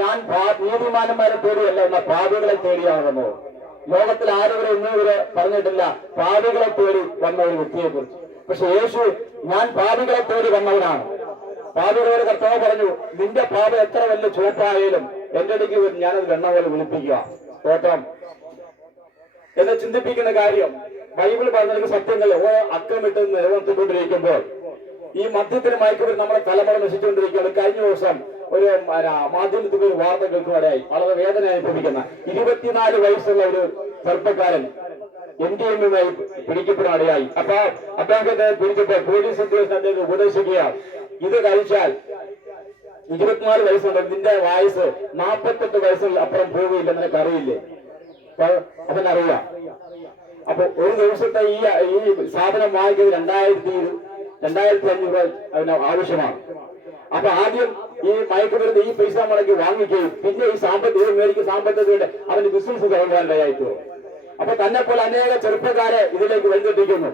ഞാൻ നീതിമാനന്മാരെ തേടിയല്ല എന്ന പാപികളെ തേടിയാണെന്ന് ലോകത്തിൽ ആരും ഇന്ന് ഇവരെ പറഞ്ഞിട്ടില്ല. പാപികളെ തേടി വന്ന ഒരു വ്യക്തിയെ കുറിച്ച് പക്ഷെ യേശു ഞാൻ പാപികളെ തേടി വന്നവനാണ്. പാപികളോട് കർത്താവ് പറഞ്ഞു നിന്റെ പാപ എത്ര വലിയ ചുവപ്പായാലും എന്റെ അടുക്ക് ഞാനത് വെണ്ണ പോലെ വിളിപ്പിക്കുക. തോട്ടം. എന്നെ ചിന്തിപ്പിക്കുന്ന കാര്യം ബൈബിൾ പറഞ്ഞ സത്യങ്ങൾ ഓ അക്കമിട്ട് നിലനിർത്തിക്കൊണ്ടിരിക്കുമ്പോൾ ഈ മദ്യത്തിന് മയക്കുമ്പോൾ നമ്മുടെ തലമുറ നശിച്ചുകൊണ്ടിരിക്കുകയാണ്. കഴിഞ്ഞ ദിവസം ഒരു മാധ്യമത്തിൽ ഒരു വാർത്ത കേൾക്കുവാനായി വളരെ വേദന അനുഭവിക്കുന്ന ഇരുപത്തിനാല് വയസ്സുള്ള ഒരു ചെറുപ്പക്കാരൻ എൻ ഡി എമ്മുമായി പിടിക്കപ്പെടാനിടയായി. അപ്പൊ അദ്ദേഹത്തെ പിടിച്ചപ്പോൾ പോലീസ് ഉദ്യോഗസ്ഥൻ അദ്ദേഹം ഉപദേശിക്കുക ഇത് കഴിച്ചാൽ ഇരുപത്തിനാല് വയസ്സുണ്ട്. നിന്റെ വയസ്സ് നാൽപ്പത്തെട്ട് വയസ്സിൽ അപ്പുറം പോവുകയില്ല. നിനക്ക് അറിയില്ലേ അവനറിയാം. അപ്പൊ ഒരു ദിവസത്തെ ഈ ഈ സാധനം വാങ്ങിക്കുന്നത് രണ്ടായിരത്തി രണ്ടായിരത്തി അഞ്ഞൂറ് അതിന് ആവശ്യമാണ്. അപ്പൊ ആദ്യം ഈ മയക്കുമരുന്ന് ഈ പൈസ മുടക്കി വാങ്ങിക്കുകയും പിന്നെ ഈ സാമ്പത്തിക മേടിക്കും സാമ്പത്തികതയുടെ അവന്റെ ബിസിനസ് തുടങ്ങാനിടയായിട്ടു അപ്പൊ തന്നെ പോലെ അനേക ചെറുപ്പക്കാരെ ഇതിലേക്ക് വഴിതെറ്റിക്കുന്നു.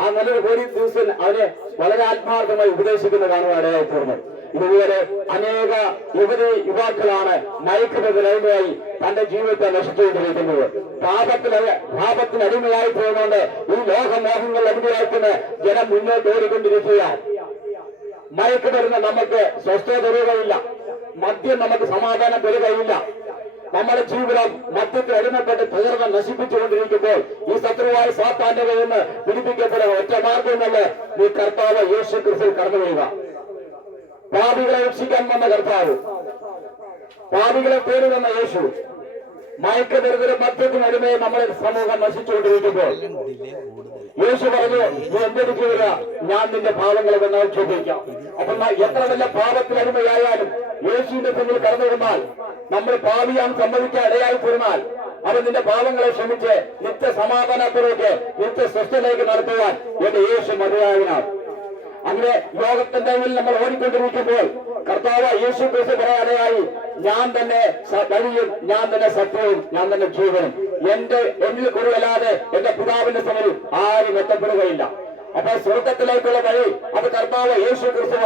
ആ നല്ലൊരു പോലീസ് ദിവസം അവനെ വളരെ ആത്മാർത്ഥമായി ഉപദേശിക്കുന്ന കാണുവാനിടയായി തീർന്നു ഇതുപോലെ അനേക യുവതി യുവാക്കളാണ് മയക്കുമരുന്നായി തന്റെ ജീവിതത്തെ നശിച്ചുകൊണ്ടിരിക്കുന്നത്. പാപത്തിന് പാപത്തിന് അടിമയായി പോകുന്നുണ്ട് ഈ ലോകമോഹങ്ങൾ അടിമയാക്കുന്ന ജനം മുന്നോട്ട് ഓടിക്കൊണ്ടിരിക്കുകയാണ്. മയക്കുമരുന്ന് നമുക്ക് സ്വസ്ഥത തരുകയില്ല. മദ്യം നമുക്ക് സമാധാനം തരുകയില്ല. നമ്മുടെ ജീവിതം മദ്യത്തിൽ അടിമപ്പെട്ട് തീർന്ന് നശിപ്പിച്ചുകൊണ്ടിരിക്കുമ്പോൾ ഈ ശത്രുവായ സാത്താന്റെ കയ്യിൽ നിന്ന് പിടിപ്പിക്കപ്പെടുക ഒറ്റ മാർഗം മാർഗമെന്നല്ല നീ കർത്താവ് യേശു ക്രിസ്തു കടന്നു വരിക പാപികളെ രക്ഷിക്കാൻ വന്ന കർത്താവ്. പാപികളെ പേര് വന്ന യേശു. മയക്കുമരുന്നിന് മദ്യത്തിന് അടിമയെ നമ്മുടെ സമൂഹം നശിച്ചുകൊണ്ടിരിക്കുമ്പോൾ. യേശു പറഞ്ഞു നീ എന്തൊരു ചെയ്യുക ഞാൻ നിന്റെ ഭാവങ്ങളെ വന്നാൽ ചോദിക്കാം അപ്പൊ എത്ര വല്ല പാപത്തിൽ അടിമയായാലും യേശുവിന്റെ പിന്നിൽ കടന്നു വന്നാൽ നമ്മൾ പാപിയാൻ സമ്മതിക്കാൻ ഇടയായി തീർന്നാൽ അവൻ നിന്റെ പാപങ്ങളെ ക്ഷമിച്ച് നിത്യ സമാധാനത്തിലേക്ക് നിത്യ സ്വസ്ഥതയിലേക്ക് നടത്തുവാൻ എന്റെ യേശു മതിയായതിനാൽ അങ്ങനെ ലോകത്തിന്റെ മുന്നിൽ നമ്മൾ ഓടിക്കൊണ്ടിരിക്കുമ്പോൾ കർത്താവ് യേശു ക്രിസ്തു പറയാതെയായി ഞാൻ തന്നെ വഴിയും ഞാൻ തന്നെ സത്യവും ഞാൻ തന്നെ ജീവനും. എന്റെ എന്നിൽ കുറവല്ലാതെ എന്റെ പിതാവിന്റെ സമയം ആരും എത്തപ്പെടുകയില്ല. അപ്പൊ സ്വർഗത്തിലേക്കുള്ള വഴി. അത് കർത്താവ് യേശു ക്രിസ്തുവ.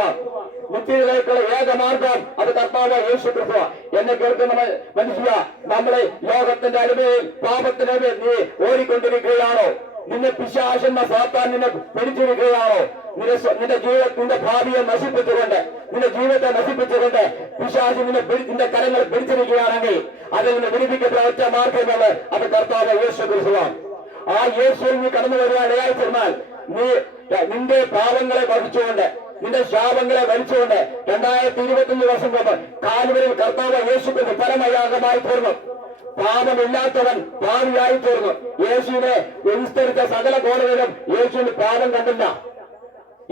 ഏക മാർഗം. അത് കർത്താവ് യേശു ക്രിസ്തുവ. എന്നെ കേൾക്കുന്ന മനുഷ്യ നമ്മളെ ലോകത്തിന്റെ അടിമയിൽ പാപത്തിന്റെ നീ ഓടിക്കൊണ്ടിരിക്കുകയാണോ? നിന്നെ പിശാശെന്ന സാത്താൻ നിന്നെ പിടിച്ചിരിക്കുകയാണോ? നിന്റെ നിന്റെ ജീവിത നിന്റെ ഭാവിയെ നശിപ്പിച്ചുകൊണ്ട് നിന്റെ ജീവിതത്തെ നശിപ്പിച്ചുകൊണ്ട് പിശാശി നിന്നെ നിന്റെ കരങ്ങൾ പിടിച്ചിരിക്കുകയാണെങ്കിൽ അതിൽ നിന്ന് പിടിപ്പിക്കപ്പെട്ട ഒറ്റ മാർഗമാണ് അത് കർത്താവ് യേശു ക്രിസ്തുവാണ്. ആ യേശുവിൽ നീ കടന്നു വരുവാൻ ഇടയായി തീർന്നാൽ നീ നിന്റെ പാപങ്ങളെ വഹിച്ചുകൊണ്ട് നിന്റെ ശാപങ്ങളെ വലിച്ചുകൊണ്ട് രണ്ടായിരത്തി ഇരുപത്തിയഞ്ച് വർഷം മുമ്പ് കാലുവരിൽ കർത്താവ് യേശുവിന് പരമയാഗമായി തീർന്നു. പാപമില്ലാത്തവൻ പാവിയായി തീർന്നു. യേശുവിനെ വിസ്തരിച്ച സകല കോടതിയിലും യേശുവിന് പാപം കണ്ടില്ല.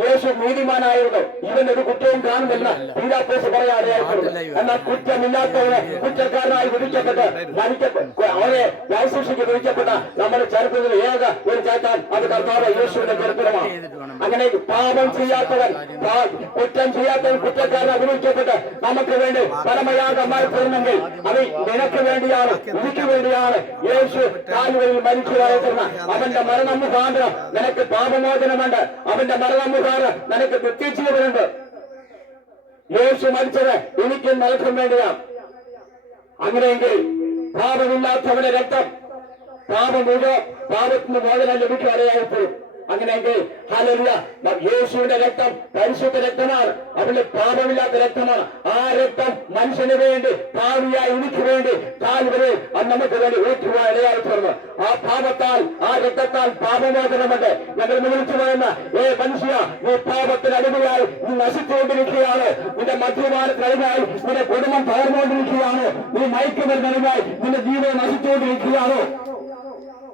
യേശു നീതിമാനായിരുന്നു. ഇവൻ ഒരു കുറ്റവും കാണുന്നില്ല. പീലാത്തോസ് പറയാതെയായിരുന്നു എന്നാൽ കുറ്റമില്ലാത്തവന് കുറ്റക്കാരനായി വിധിക്കപ്പെട്ട് മരിക്കപ്പെട്ട് അവനെ ശുശ്രൂഷയ്ക്ക് വിധിക്കപ്പെട്ട നമ്മുടെ ചരിത്രത്തിൽ ഏക ഒരു ചേട്ടാൻ അത് കർത്താവ് യേശുവിന്റെ ചരിത്രമാണ്. അങ്ങനെ പാപം ചെയ്യാത്തവൻ കുറ്റം ചെയ്യാത്തവൻ കുറ്റക്കാരനെ വിധിക്കപ്പെട്ട് നമുക്ക് വേണ്ടി പരമയാഗമായി തീർന്നെങ്കിൽ അത് നിനക്ക് വേണ്ടിയാണ് എനിക്ക് വേണ്ടിയാണ് യേശു കാലുകളിൽ മരിച്ചു തീർന്ന അവന്റെ മരണം മുഖാന്തരം നിനക്ക് പാപമോചനമുണ്ട്. അവന്റെ മരണം മുഖാന്തരം നിനക്ക് നിത്യജീവനുണ്ട് യേശു മരിച്ചത് എനിക്ക് നിനക്കും വേണ്ടിയാണ്. അങ്ങനെയെങ്കിൽ പാപമില്ലാത്തവന്റെ രക്തം പാപം മുഴുവൻ പാപത്തിന് മോചനം ലഭിക്കുകയായിരുന്നു അങ്ങനെയെങ്കിൽ ഹലല്ല യേശുവിന്റെ രക്തം പരിശുദ്ധ രക്തമാണ്. അവന് പാപമില്ലാത്ത രക്തമാണ്. ആ രക്തം മനുഷ്യന് വേണ്ടി പാവിയായി എനിക്ക് വേണ്ടി കാൽവരെ അത് നമുക്ക് വേണ്ടി ഊറ്റുവാൻ ഇടയായി തീർന്നു ആ പാപത്താൽ ആ രക്തത്താൽ പാപമോചനമുണ്ട്. ഞങ്ങൾ വിളിച്ചു പറയുന്ന ഏ മനുഷ്യ നീ പാപത്തിന് അടിമയായി നീ നശിച്ചുകൊണ്ടിരിക്കുകയാണ്. നിന്റെ മദ്യപാനത്തിന് അടിമയായി നിന്റെ കുടുംബം പകർന്നുകൊണ്ടിരിക്കുകയാണ് നീ മയക്കുമരുന്നടിമയായി നിന്റെ ജീവിതം നശിച്ചുകൊണ്ടിരിക്കുകയാണോ.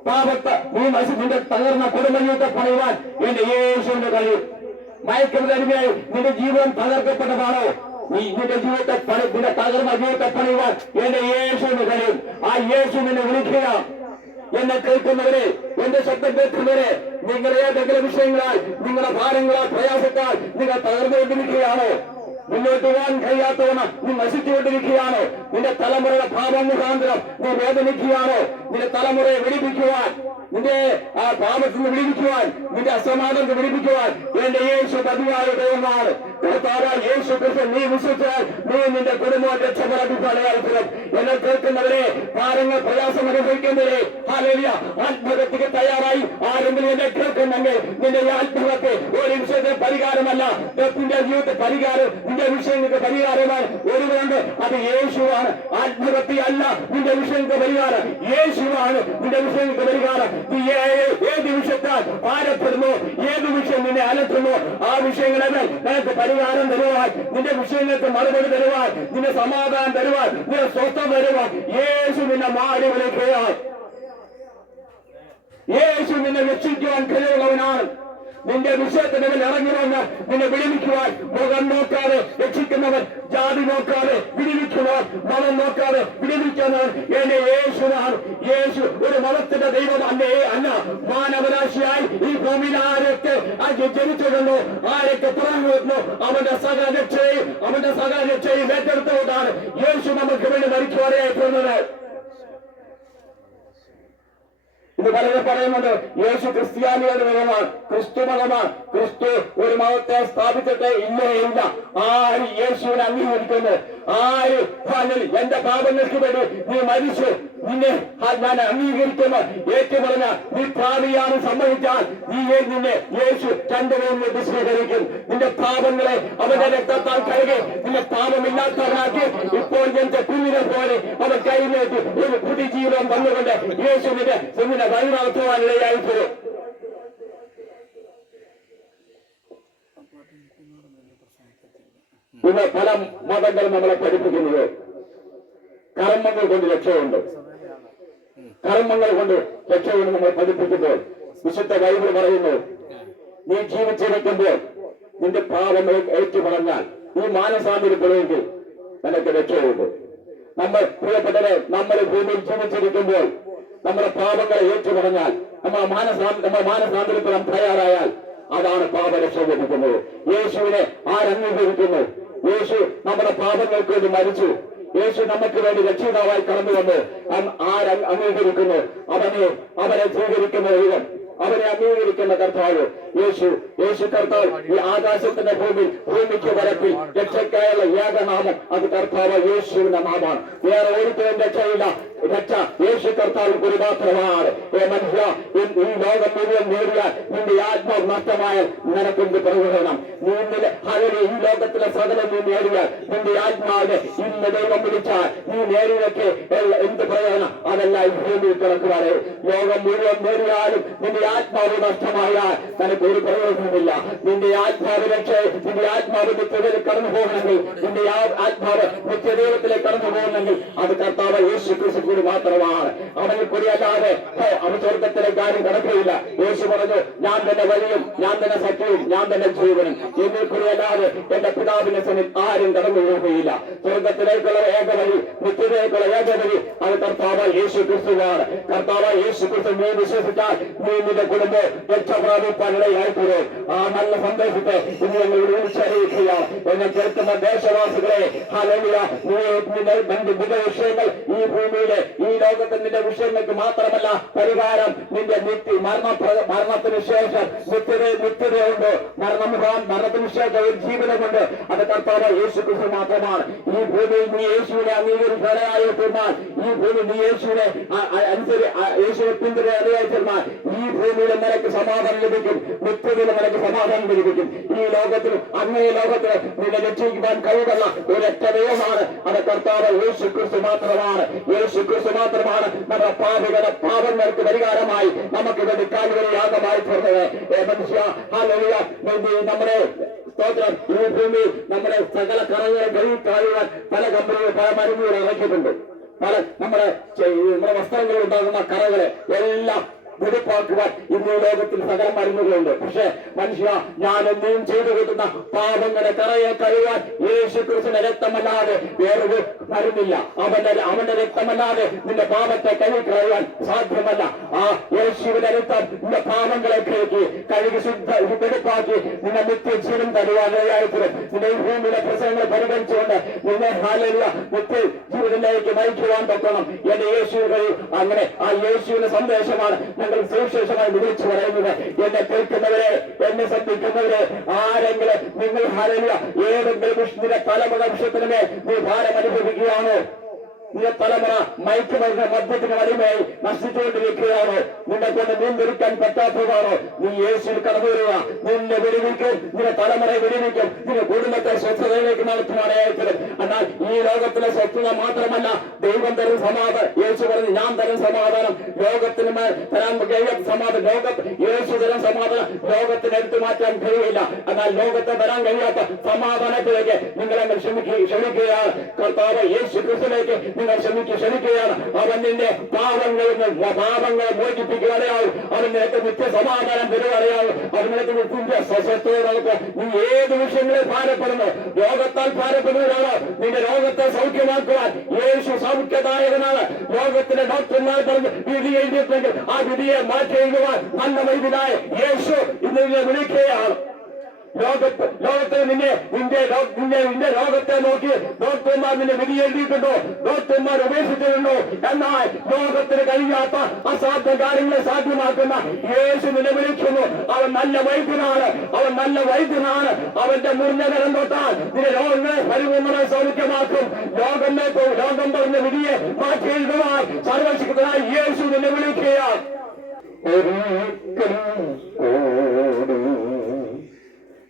പാപത്ത് നീ നശി നിന്റെ തകർന്ന കുടുംബജീവിതത്തെ പണിയുവാൻ എന്റെ യേശുവിന്റെ കഴിയും മയക്കരുതരുമയായി നിന്റെ ജീവൻ തകർക്കപ്പെട്ടതാണോ? നീ നിന്റെ ജീവിതത്തെ പണി നിന്റെ തകർന്ന ജീവിതത്തെ പണിയുവാൻ എന്റെ യേശുവിന് കഴിയും ആ യേശു നിന്നെ വിളിക്കുക. എന്നെ കേൾക്കുന്നവരെ എന്റെ ശബ്ദം കേൾക്കുന്നവരെ നിങ്ങളുടെ ഏതെങ്കിലും വിഷയങ്ങളാൽ നിങ്ങളുടെ ഭാരങ്ങളാൽ പ്രയാസത്താൽ നിങ്ങൾ തകർന്നുകൊണ്ടിരിക്കുകയാണോ? മുന്നോട്ട് പോകാൻ കഴിയാത്തവണ് നീ നശിച്ചുകൊണ്ടിരിക്കുകയാണോ. നിന്റെ തലമുറയുടെ പാപം മുഖാന്തരം നീ വേദനിക്കുകയാണോ. നിന്റെ തലമുറയെ വിളിപ്പിക്കുവാൻ നിന്റെ ആ പാപത്തിൽ നിന്ന് വിടിപ്പിക്കുവാൻ നിന്റെ അസമാധാനത്തെ വിളിപ്പിക്കുവാൻ എന്റെ യേശു പതിവായ ദൈവമാണ്. കർത്താവ് യേശു കൃഷ്ണൻ നീ വിശ്വസിച്ചാൽ നീ നിന്റെ കുടുംബം രക്ഷപ്പെടാൻ എന്നെ കേൾക്കുന്നവരെ കാര്യങ്ങൾ പ്രയാസം അനുഭവിക്കുന്നവരെ ആത്മഹത്യക്ക് തയ്യാറായി. ആരെങ്കിലും എന്നെ കേൾക്കുന്നെങ്കിൽ നിന്റെ ആത്മഹത്യ ഒരു വിഷയത്തിന് പരിഹാരമല്ല നിന്റെ ജീവിതത്തെ പരിഹാരം നിന്റെ വിഷയങ്ങൾക്ക് പരിഹാരമാണ് ഒരുവരുണ്ട് അത് യേശുവാണ്. ആത്മഹത്യ അല്ല നിന്റെ വിഷയങ്ങൾക്ക് പരിഹാരം. യേശുവാണ് നിന്റെ വിഷയങ്ങൾക്ക് പരിഹാരം. നീ ഏത് വിഷയത്താൽ ഭാരപ്പെടുന്നു ഏത് വിഷയം നിന്നെ അലട്ടുന്നു ആ വിഷയങ്ങളെ നിനക്ക് പരിഹാരം തരുവാൻ നിന്റെ വിഷയങ്ങൾക്ക് മറുപടി തരുവാൻ നിന്റെ സമാധാനം തരുവാൻ നിന്റെ സ്വസ്ഥം തരുവാൻ യേശു നിന്നെ മാറി വിളിക്കുകയാണ്. യേശു നിന്നെ രക്ഷിക്കുവാൻ കഴിവുള്ളവനാണ് നിന്റെ വിഷയത്തിന് മേൽ ഇറങ്ങി വന്ന് നിന്നെ വിടിവിക്കുവാൻ മുഖം നോക്കാതെ രക്ഷിക്കുന്നവൻ ജാതി നോക്കാതെ വിടിവിക്കുവാൻ മതം നോക്കാതെ വിടിവിക്കുന്നവൻ എന്റെ യേശുവാണ് യേശു ഒരു മതത്തിന്റെ ദൈവം അല്ലേ. അല്ല മാനവരാശിയായി ഈ ഭൂമിയിൽ ആരൊക്കെ ജനിച്ചിരുന്നു ആരൊക്കെ തുറന്നു വരുന്നു അവന്റെ സകല രക്ഷയും അവന്റെ സകല രക്ഷയും ഏറ്റെടുത്തുകൊണ്ടാണ് യേശു നമുക്ക് വേണ്ടി മരിക്കുവാനായി പോകുന്നത്. ഇത് പലരും പറയുന്നുണ്ട് യേശു ക്രിസ്ത്യാനിയുടെ മതമാണ് ക്രിസ്തു മതമാണ് ക്രിസ്തു ഒരു മതത്തെ സ്ഥാപിച്ചിട്ട് ഇല്ലേ ഇല്ല ആര് യേശുവിനെ അംഗീകരിക്കുന്നു? ആര്? എന്റെ പാപങ്ങൾക്ക് വേണ്ടി നീ മരിച്ചു. നിന്നെ ഞാൻ അംഗീകരിക്കുന്ന ഏറ്റു പറഞ്ഞ നീ പാപിയാണ് സമ്മതിച്ചാൽ നീ നിന്നെ യേശു തന്റെ മുന്നിൽ വിശദീകരിക്കും നിന്റെ പാപങ്ങളെ അവന്റെ രക്തത്താൽ കഴുകി നിന്റെ പാപമില്ലാത്തവനാക്കി. ഇപ്പോൾ എന്റെ കുഞ്ഞിനെ പോലെ അവൻ കൈയിലേക്ക് ഒരു പുതുജീവൻ വന്നുകൊണ്ട് യേശുവിന്റെ നിന്നെ ഇടയായി നടത്തുവാനിടയായിത്തരും ഇന്ന് പല മതങ്ങളും നമ്മളെ പഠിപ്പിക്കുന്നത്. കർമ്മങ്ങൾ കൊണ്ട് രക്ഷയുണ്ട്. കർമ്മങ്ങൾ കൊണ്ട് രക്ഷയുണ്ട് നമ്മൾ പഠിപ്പിക്കുമ്പോൾ വിശുദ്ധ ബൈബിൾ പറയുന്നു നീ ജീവിച്ചിരിക്കുമ്പോൾ നിന്റെ പാപങ്ങൾ ഏറ്റു പറഞ്ഞാൽ നീ മാനസാന്തരപ്പെടുമെങ്കിൽ നിനക്ക് രക്ഷയുണ്ട്. നമ്മൾ പ്രിയപ്പെട്ടവരെ നമ്മൾ ഭൂമിയിൽ ജീവിച്ചിരിക്കുമ്പോൾ നമ്മുടെ പാപങ്ങളെ ഏറ്റു പറഞ്ഞാൽ നമ്മൾ മാനസാ നമ്മൾ മാനസാന്തരപ്പെടാൻ തയ്യാറായാൽ അതാണ് പാപരക്ഷ ലഭിക്കുന്നത്. യേശുവിനെ ആരംഗീകരിക്കുന്നു. യേശു നമ്മുടെ പാപങ്ങൾക്ക് വേണ്ടി മരിച്ചു. യേശു നമുക്ക് വേണ്ടി രക്ഷിതാവായി കടന്നു വന്ന്. ആര് അംഗീകരിക്കുന്നു? അവനെ അവനെ സ്വീകരിക്കുന്ന ദൈവം. അവനെ അംഗീകരിക്കുന്ന കർത്താവ് യേശു. യേശു കർത്താവ് ഈ ആകാശത്തിന്റെ ഭൂമി ഭൂമിക്ക് പരപ്പി രക്ഷയ്ക്കായുള്ള ഏകനാമം അത് കർത്താവ് യേശുവിന്റെ നാമാണ് വേറെ ഒരുത്തരും രക്ഷയില്ല രക്ഷ യേശു കർത്താവ് ഒരു മാത്രമാണ് മനുഷ്യ ഈ- ലോകം മുഴുവൻ നേടിയാൽ നിന്റെ ആത്മാവ് നഷ്ടമായാൽ നിനക്കെന്ത് പ്രകടനം നീ ഇന്നലെ ഈ ലോകത്തിലെ സകലം നീ നേടിയാൽ നിന്റെ ആത്മാവിനെ ഇന്ന് ദൈവം വിളിച്ചാൽ നീ നേടിയതൊക്കെ എന്ത് പ്രയോജനം? അതെല്ലാം ഈ ഭൂമിയിൽ കിടക്കുവാനേ ലോകം മുഴുവൻ നേടിയാലും നിന്റെ ആത്മാവ് നഷ്ടമായാൽ നിനക്ക് ഒരു പ്രയോജനമില്ല നിന്റെ ആത്മാവ് രക്ഷ നിന്റെ ആത്മാവ് നിത്യതയിൽ കടന്നു പോകണമെങ്കിൽ നിന്റെ ആത്മാവ് നിത്യദൈവത്തിലേക്ക് കടന്നു പോകണമെങ്കിൽ അത് കർത്താവ് യേശു ക്രിസ്തു കൂടി മാത്രമാണ്. അവനിൽ കൂടി അല്ലാതെ അവൻ സ്വർഗത്തിലേക്ക് ആരും കടക്കുകയില്ല യേശു പറഞ്ഞു ഞാൻ തന്നെ വഴിയും ഞാൻ തന്നെ സത്യവും ഞാൻ തന്നെ ജീവനും. എന്നിൽ കൂടി അല്ലാതെ എന്റെ പിതാവിന്റെ സന്നിൽ ആരും കടന്നു പോവുകയില്ല സ്വർഗത്തിലേക്കുള്ള ഏക വഴി നിത്യതയിലേക്കുള്ള ഏക വഴി അത് കർത്താവ് യേശു ക്രിസ്തുവാണ്. കർത്താവ് യേശു ക്രിസ്തു നീ വിശ്വസിച്ചാൽ നീ നിന്റെ കുടുംബം രക്ഷപ്രാപിപ്പാനിടയായിത്തീരും. ആ നല്ല സന്ദേശത്തെ ഇന്ന് ഞങ്ങൾ വിളിച്ചറിയിക്കുകയാണ്. എന്നെ കേൾക്കുന്ന ദേശവാസികളെ ഹല്ലേലൂയ നീ നിന്റെ നിന്റെ വിഷയങ്ങൾ ഈ ഭൂമിയിലെ ഈ ലോകത്ത് നിന്റെ വിഷയങ്ങൾക്ക് മാത്രമല്ല പരിഹാരം. നിന്റെ നിത്യ മരണ മരണത്തിന് ശേഷം നിത്യത നിത്യതയുണ്ട്. മരണം മരണത്തിന് ശേഷം ഒരു ജീവിതമുണ്ട് അത് കർത്താവ് യേശു ക്രിസ്തു മാത്രമാണ്. ഈ ഭൂമിയിൽ നീ യേശുവിനെ അംഗീകരിക്കാനായി തീർന്നാൽ ഈ ഭൂമി നീ യേശുവിനെ യേശുവിനെ പിന്തുണ ഈ ഭൂമിയിലെ നിനക്ക് സമാധാനം ലഭിക്കും. നിത്യതയിലെ നിനക്ക് സമാധാനം ലഭിക്കും. ഈ ലോകത്തിൽ അങ്ങേ ലോകത്തിൽ നിന്നെ രക്ഷിക്കുവാൻ കഴിവുള്ള ഒരൊറ്റ ദൈവമാണ്. അത് കർത്താവ് യേശു ക്രിസ്തു മാത്രമാണ്. യേശു ക്രിസ്തു മാത്രമാണ് നമ്മുടെ പാപികളുടെ പാപങ്ങൾക്ക് പരിഹാരമായി നമുക്ക് വേണ്ടി കാലുകളിൽ യാഗമായി തീർന്നത്. മനുഷ്യ നമ്മുടെ സ്തോത്രം. ഈ ഭൂമി നമ്മുടെ സകല കറങ്ങളെ കഴിവ് കാലുകൾ പല കമ്പനികൾ പല മരുന്നുകൾ ഇറക്കിയിട്ടുണ്ട്. പല നമ്മുടെ നമ്മുടെ വസ്ത്രങ്ങളിൽ ഉണ്ടാകുന്ന കറകളെ എല്ലാം വെടിപ്പാക്കുവാൻ ഇന്ന് ലോകത്തിൽ സകല മരുന്നുകളുണ്ട്. പക്ഷെ മനുഷ്യ ഞാൻ എന്നെയും ചെയ്തു കിട്ടുന്ന പാപങ്ങളെ കറയെ കഴിയാൻ യേശു ക്രിസ്തുവിന്റെ രക്തമല്ലാതെ വേറൊരു മരുന്നില്ല. അവന്റെ അവന്റെ രക്തമല്ലാതെ നിന്റെ പാപത്തെ കഴുകി കളയാൻ സാധ്യമല്ല. ആ യേശുവിന്റെ രക്തം നിന്റെ പാപങ്ങളെ കഴുകി കഴുകി ശുദ്ധ വെടിപ്പാക്കി നിന്റെ നിത്യജീവൻ തരുവാനായിട്ടും നിന്റെ ഈ ഭൂമിയിലെ പ്രശ്നങ്ങൾ പരിഗണിച്ചുകൊണ്ട് നിന്നെ ഹാലുള്ള നിത്യ ജീവിതത്തിലേക്ക് നയിക്കുവാൻ പറ്റണം എന്റെ യേശു കഴിയും അങ്ങനെ ആ യേശുവിന്റെ സന്ദേശമാണ് വർത്തമാനങ്ങൾ സുവിശേഷമായി വിളിച്ചു പറയുന്നത്. എന്നെ കേൾക്കുന്നവരെ എന്നെ ശ്രദ്ധിക്കുന്നവരെ ആരെങ്കിലും നിങ്ങൾ ഹരല്ല ഏതെങ്കിലും വിഷ്ണുവിന്റെ തലമുറ വിഷയത്തിനുമേ നീ ഭാരം അനുഭവിക്കുകയാണോ? നിന്റെ തലമുറ മയക്കുമരുന്ന് മദ്യത്തിന് അടിമയായി നശിച്ചുകൊണ്ടിരിക്കുകയാണ്? നിന്നെ കൊണ്ട് നിയന്ത്രിക്കാൻ പറ്റാത്തതാണ്? നീ യേശുവിൽ കടന്നു വരിക. നിന്നെ വിടുവിക്കും. നിന്റെ തലമുറയെ വിടുവിക്കും. നിന്റെ കുടുംബത്തെ സ്വസ്ഥതയിലേക്ക് അടയാളത്തിൽ എന്നാൽ ഈ ലോകത്തിലെ സ്വസ്ഥത മാത്രമല്ല ദൈവം തരും സമാധാനം. യേശു പറഞ്ഞു ഞാൻ തരും സമാധാനം. ലോകത്തിന് തരാൻ കഴിയാത്ത സമാധാനം. ലോക യേശു തരും സമാധാനം ലോകത്തിന് എടുത്തു മാറ്റാൻ കഴിയില്ല. എന്നാൽ ലോകത്തെ തരാൻ കഴിയാത്ത സമാധാനത്തിലേക്ക് നിങ്ങളെ ക്ഷമിക്കുക ക്ഷമിക്കുകയാണ്. കർത്താവ് യേശു ക്രിസ്തുലേക്ക് നിങ്ങൾ ക്ഷമിക്കുക ക്ഷണിക്കുകയാണ് അവൻ നിന്റെ പാപങ്ങളും നിന്ന് പാപങ്ങളെ മോചിപ്പിക്കുകയാവും അവൻ നിനക്ക് നിത്യ സമാധാനം തരുകയാണ് അവൻ നിനക്ക് നിത്യ നടക്കുക. നീ ഏത് വിഷയങ്ങളെ ഭാരപ്പെടുന്നു? രോഗത്താൽ ഭാരപ്പെടുന്നവരാണോ. നിന്റെ രോഗത്തെ സൗഖ്യമാക്കുവാൻ യേശു സൗഖ്യദായകനാണ്. ലോകത്തിലെ ഡോക്ടർമാർ പറഞ്ഞു വിധി എഴുതിയിട്ടുണ്ടെങ്കിൽ ആ വിധിയെ മാറ്റി എഴുതുവാൻ നല്ല വൈദ്യനായ യേശു ഇന്ന് വിളിക്കുകയാണ്. ലോകത്ത് ലോകത്തെ നിന്നെ നിന്റെ നിന്നെ നിന്റെ ലോകത്തെ നോക്കി ഡോക്ടർമാർ നിന്നെ വിധി എഴുതിയിട്ടുണ്ടോ? ഡോക്ടർമാർ ഉപേക്ഷിച്ചിട്ടുണ്ടോ? എന്നാൽ ലോകത്തിന് കഴിയാത്ത അസാധ്യ കാര്യങ്ങളെ സാധ്യമാക്കുന്ന യേശു നിന്നെ വിളിക്കുന്നു. അവൻ നല്ല വൈദ്യനാണ്. അവൻ നല്ല വൈദ്യനാണ്. അവന്റെ മുന്നകരം തൊട്ടാൽ നിന്റെ രോഗങ്ങളെ പരിപൂർണമായി സൗഖ്യമാക്കും ലോകമേ പോ- ലോകം പറഞ്ഞ വിധിയെ മാറ്റി എഴുതുവാൻ സർവശക്തനായി യേശു നിന്നെ വിളിക്കുകയാണ്. ഒരിക്കലും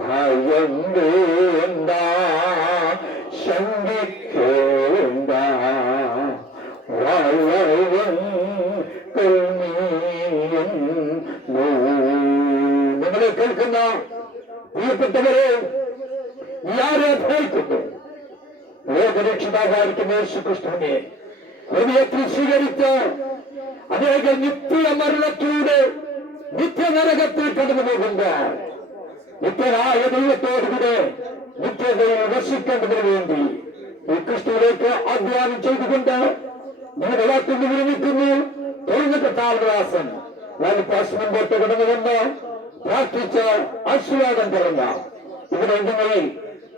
ഭയം വേണ്ട ശങ്കിക്കേണ്ട വളരും സ്വീകരിച്ച് അനേക നിത്യ മരണത്തിലൂടെ നിത്യനരകത്തിൽ കടന്നു പോകുമ്പോൾ നിത്യനായ ദൈവത്തോടുകൂടെ നിത്യതയിൽ വിമർശിക്കേണ്ടതിന് വേണ്ടി ഈ ക്രിസ്തുവിലേക്ക് അധ്വാനം ചെയ്തുകൊണ്ട് നിങ്ങളുടെ എല്ലാത്തിനും വിരമിക്കുന്നു തുറന്ന ഞാൻ ലാലിപ്പാസ് മുമ്പോട്ട് കടന്നു വന്ന് പ്രാർത്ഥിച്ച് ആശീർവാദം പറഞ്ഞ ഇവിടെ നിങ്ങളിൽ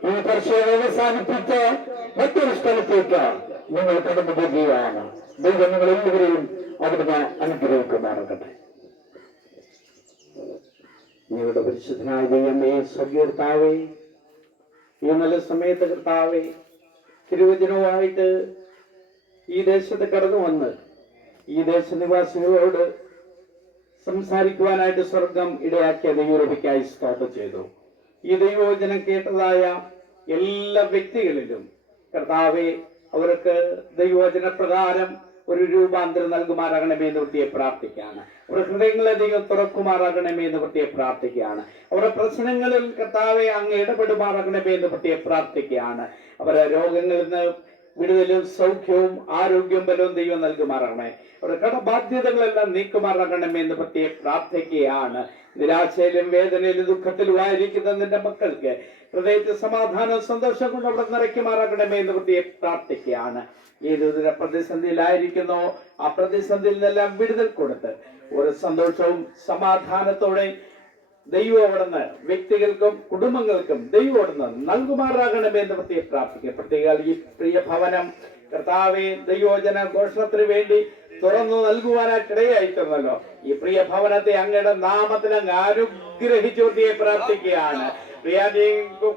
ഈ പരിശോധന അവസാനിപ്പിച്ച് മറ്റൊരു സ്ഥലത്തേക്ക് നിങ്ങൾ കടന്നു പോകുകയാണ് ദൈവം നിങ്ങൾ എല്ലാവരെയും അവിടുന്ന് അനുഗ്രഹിക്കുമാറാകട്ടെ. ഞങ്ങളുടെ പരിശുദ്ധനായ ദൈവമേ സ്വർഗീർത്താവേ ഈ നല്ല സമയത്ത് കർത്താവേ തിരുവചനവുമായിട്ട് ഈ ദേശത്ത് കടന്നു വന്ന് ഈ ദേശനിവാസികളോട് സംസാരിക്കുവാനായിട്ട് സ്വർഗം ഇടയാക്കിയ ദൈവരൂപയ്ക്കായി സ്തോത്രം ചെയ്തു. ഈ ദൈവവചനം കേട്ടതായ എല്ലാ വ്യക്തികളിലും കർത്താവെ അവർക്ക് ദൈവവചന പ്രകാരം ഒരു രൂപാന്തരം നൽകുമാറാകണമേ എന്ന് വൃത്തിയെ പ്രാർത്ഥിക്കുകയാണ്. അവരുടെ ഹൃദയങ്ങളെ ദൈവം തുറക്കുമാറാകണമേ എന്ന് വൃത്തിയെ പ്രാർത്ഥിക്കുകയാണ്. അവരുടെ പ്രശ്നങ്ങളിൽ കർത്താവെ അങ്ങ് ഇടപെടുമാറാകണമേ എന്ന് വൃത്തിയെ പ്രാർത്ഥിക്കുകയാണ്. അവരുടെ രോഗങ്ങളിൽ നിന്ന് വിടുതലും സൗഖ്യവും ആരോഗ്യവും ബലവും ദൈവം നൽകുമാറാകണേ അവരുടെ കടബാധ്യതകളെല്ലാം നീക്കുമാറാകണമേ എന്ന് പ്രത്യേക പ്രാർത്ഥിക്കുകയാണ്. നിരാശയിലും വേദനയിലും ദുഃഖത്തിലും ആയിരിക്കുന്ന നിന്റെ മക്കൾക്ക് ഹൃദയത്തിൽ സമാധാനവും സന്തോഷം കൊണ്ട് അവിടെ നിറയ്ക്കുമാറാകണമേ എന്ന് പ്രത്യേക പ്രാർത്ഥിക്കുകയാണ്. ഏതൊരു പ്രതിസന്ധിയിലായിരിക്കുന്നോ. ആ പ്രതിസന്ധിയിൽ നിന്നെല്ലാം വിടുതൽ കൊടുത്ത് ഒരു സന്തോഷവും സമാധാനത്തോടെ ദൈവം അവിടുന്ന് വ്യക്തികൾക്കും കുടുംബങ്ങൾക്കും ദൈവം അവിടുന്ന് നൽകുമാറാകണമേ എന്ന് പ്രത്യേകം പ്രാർത്ഥിക്കുക പ്രത്യേക ഈ പ്രിയ ഭവനം കർത്താവെ ദൈവോജന ഘോഷണത്തിന് വേണ്ടി തുറന്നു നൽകുവാനായിട്ടിടയായി തന്നല്ലോ ഈ പ്രിയ ഭവനത്തെ അങ്ങയുടെ നാമത്തിൽ അങ്ങ് അനുഗ്രഹിച്ചു പ്രത്യേക പ്രാർത്ഥിക്കുകയാണ്.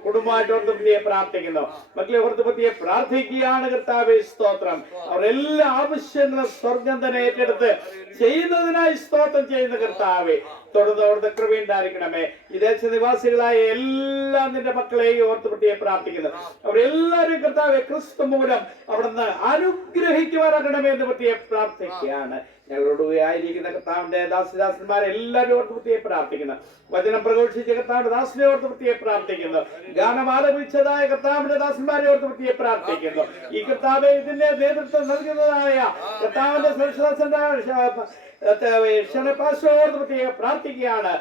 കുടുംബമായിട്ടോർത്ത് പറ്റിയെ പ്രാർത്ഥിക്കുന്നു. മക്കളെ ഓർത്ത് പ്രാർത്ഥിക്കുകയാണ് കർത്താവെ സ്തോത്രം. അവർ എല്ലാ ആവശ്യങ്ങളും സ്വർഗം തന്നെ ഏറ്റെടുത്ത് ചെയ്യുന്നതിനായി സ്തോത്രം ചെയ്യുന്ന കർത്താവേ തുടർന്ന് അവിടുത്തെ കൃപയുണ്ടായിരിക്കണമേ. വിദേശ നിവാസികളായ എല്ലാ നിന്റെ മക്കളെയും ഓർത്തുപെട്ടിയെ പ്രാർത്ഥിക്കുന്നു. അവരെല്ലാവരും കർത്താവെ ക്രിസ്തു മൂലം അവിടുന്ന് അനുഗ്രഹിക്കുവാനാകണമേ എന്ന് പറ്റിയെ പ്രാർത്ഥിക്കുകയാണ്. ഞങ്ങളോട് ആയിരിക്കുന്ന കർത്താവിന്റെ ദാസിദാസന്മാരെ എല്ലാവരും ഓർത്ത് വൃത്തിയെ പ്രാർത്ഥിക്കുന്നു. വചനം പ്രഘോഷിച്ച കർത്താവിന്റെ ദാസിനെ ഓർത്ത് വൃത്തിയെ പ്രാർത്ഥിക്കുന്നു. ഗാനം ആലപിച്ചതായ കർത്താവിന്റെ ദാസന്മാരെ ഓർത്ത് വൃത്തിയെ പ്രാർത്ഥിക്കുന്നു. ഈ കർത്താവെ ഇതിന്റെ നേതൃത്വം നൽകുന്നതായ കർത്താവിന്റെ ക്ഷണപാശോർത്തിയെ പ്രാർത്ഥിക്കുകയാണ്.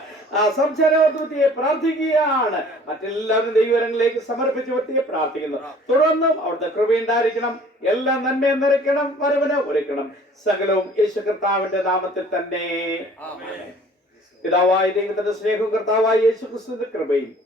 സംസാരോർത്തിയെ പ്രാർത്ഥിക്കുകയാണ്. മറ്റെല്ലാവരും ദൈവരങ്ങളിലേക്ക് സമർപ്പിച്ച് വൃത്തിയെ പ്രാർത്ഥിക്കുന്നു. തുടർന്നും അവിടുത്തെ കൃപയുണ്ടായിരിക്കണം എല്ലാം നന്മയും നിറയ്ക്കണം. വരവന് ഒരുക്കണം. സകലവും യേശു കർത്താവിന്റെ നാമത്തിൽ തന്നെ. പിതാവായ ദൈവത്തിന്റെ സ്നേഹവും കർത്താവായ യേശു ക്രിസ്തുവിന്റെ കൃപയും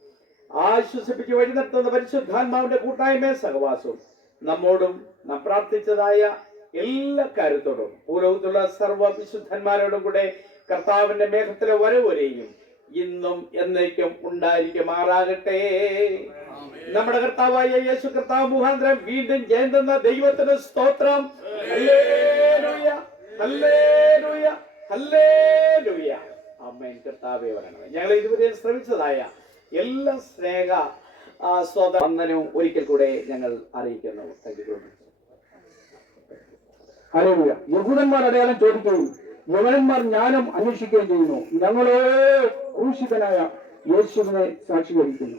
ആശ്വസിപ്പിച്ച് വഴി നടത്തുന്ന പരിശുദ്ധാത്മാവിന്റെ കൂട്ടായ്മ സഹവാസവും നമ്മോടും നാം പ്രാർത്ഥിച്ചതായ എല്ലാ കാര്യത്തോടും ഭൂലോകത്തുള്ള സർവവിശുദ്ധന്മാരോടും കൂടെ കർത്താവിന്റെ മേഘത്തിലെ വരവരെയും ഇന്നും എന്നേക്കും ഉണ്ടായിരിക്കുമാറാകട്ടെ നമ്മുടെ കർത്താവായ യേശു കർത്താവ് മുഖാന്തരം വീണ്ടും ജയന്തുന്ന ദൈവത്തിന് സ്തോത്രം. ആമേൻ. കർത്താവേ വരണമേ. ഞങ്ങൾ ഇതുവരെ ശ്രമിച്ചതായ എല്ലാ സ്നേഹ ആ, വന്ദനവും ഒരിക്കൽ കൂടെ ഞങ്ങൾ അറിയിക്കുന്നു. Thank ഹല്ലേലൂയ യഹൂദന്മാർ അടയാളം ചോദിക്കുകയും യവനന്മാർ ജ്ഞാനം അന്വേഷിക്കുകയും ചെയ്യുന്നു. ഞങ്ങളോ ക്രൂശിതനായ യേശുവിനെ സാക്ഷീകരിക്കുന്നു.